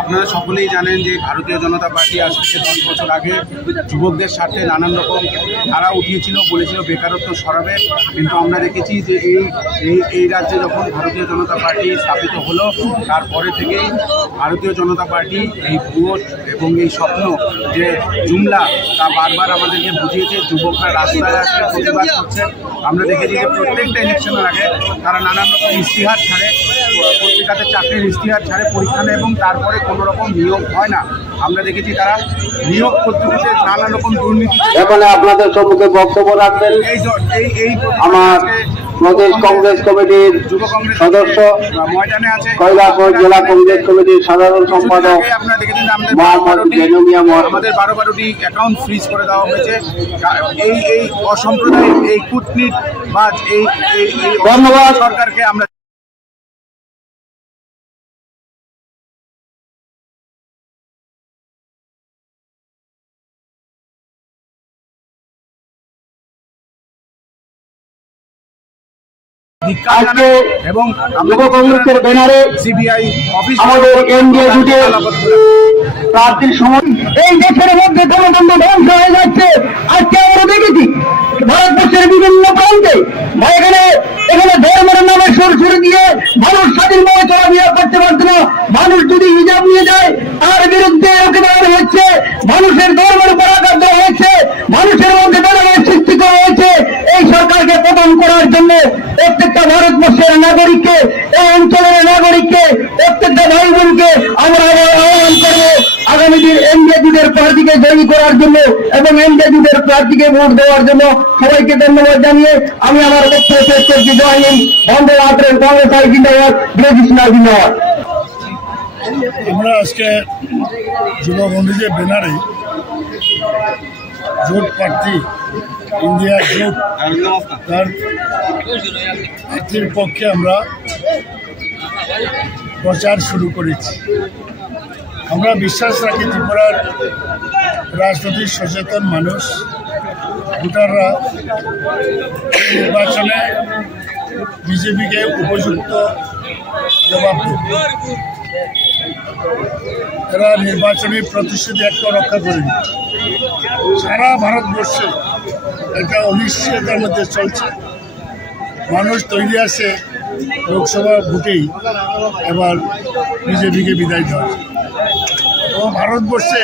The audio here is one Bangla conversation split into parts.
আপনারা সকলেই জানেন যে ভারতীয় জনতা পার্টি আজ থেকে 10 বছর আগে যুবকদের স্বার্থে নানান রকম ধারা উঠিয়েছিল, বলেছিল বেকারত্ব সরাবে। কিন্তু আমরা দেখেছি যে এই রাজ্যে যখন ভারতীয় জনতা পার্টি স্থাপিত হলো, তারপরে থেকেই ভারতীয় জনতা পার্টি এই ভোট এবং এই স্বপ্ন যে জুমলা তা বারবার আমাদেরকে বুঝিয়েছে। যুবকরা রাস্তায় আসতে প্রতিবাদ করছে। আমরা দেখেছি যে প্রত্যেকটা ইলেকশনের আগে তারা নানান রকম ইশতেহার ছাড়ে, পত্রিকাতে চাকরির ইশতেহার ছাড়ে পরীক্ষা নেয় এবং তারপরে কোনো রকম নিয়োগ হয় না। আমরা দেখেছি তারা নিয়োগ পদ্ধতিতে নানান রকম দুর্নীতি। এখানে আপনাদের সম্মুখে বক্তব্য রাখবেন আমার প্রদেশ কংগ্রেস কমিটির যুব কংগ্রেস সদস্য, ময়দানে আছে কৈলাসহর জেলা কংগ্রেস কমিটির সাধারণ সম্পাদক। আপনারা দেখেছেন আমাদের 12টি অ্যাকাউন্ট ফ্রিজ করে দেওয়া হয়েছে। এই অসাম্প্রদায়িক এই কূটনীতিবাজ এই ধন্যবাদ সরকারকে আমরা এবং যুব কংগ্রেসের ব্যানারে সিবিআই অফিস আমাদের এনডিএ জোটের প্রার্থীর সময় এই দেশের মধ্যে গণতন্ত্র ধ্বংস হয়ে যাচ্ছে। আজকে আমরা দেখেছি ভারতবর্ষের বিভিন্ন প্রান্তে এখানে ধর্মের নামে সুর দিয়ে মানুষ স্বাধীনভাবে চলাফেরা করতে পারছে না। মানুষ যদি হিজাব নিয়ে যায় তার বিরুদ্ধে একেবারে হচ্ছে, মানুষের ধর্মের উপর আঘাত দেওয়া হয়েছে, মানুষের মধ্যে ধর্মের সৃষ্টি করা হয়েছে। এই সরকারকে পতন করার জন্য প্রত্যেকটা ভারতবর্ষের নাগরিককে, এই অঞ্চলের নাগরিককে, প্রত্যেকটা ভাই বোনকে আমরা আহ্বান করবো আগামী দিন এনডিএ জোটের প্রার্থীকে জয়ী করার জন্য এবং এনডিএ জোটের প্রার্থীকে ভোট দেওয়ার জন্য। সবাইকে ধন্যবাদ জানিয়ে আমি আমার বক্তব্য শেষ করছি। জয় হিন্দ, বন্দে মাতরম, কংগ্রেস জিন্দাবাদ, বিরোধী জিন্দাবাদ। আমরা আজকে যুব কংগ্রেসের ব্যানারে জোট প্রার্থী ইন্ডিয়া জোট তার প্রার্থীর পক্ষে আমরা প্রচার শুরু করেছি। আমরা বিশ্বাস রাখি ত্রিপুরার রাজনৈতিক সচেতন মানুষ, ভোটাররা নির্বাচনে বিজেপিকে উপযুক্ত জবাব দেবে। এরা নির্বাচনী প্রতিশ্রুতি একটা রক্ষা করেনি। সারা ভারতবর্ষে একটা অনিশ্চয়তার মধ্যে চলছে। মানুষ তৈরি আছে লোকসভা ভোটেই এবার বিজেপিকে বিদায় দেওয়া। এবং ভারতবর্ষে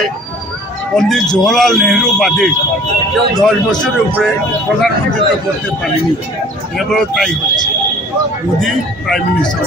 পণ্ডিত জওহরলাল নেহরু বাদে কেউ 10 বছরের উপরে প্রধানমন্ত্রিত্ব করতে পারেনি। এবারও তাই হচ্ছে, মোদি প্রাইম মিনিস্টার।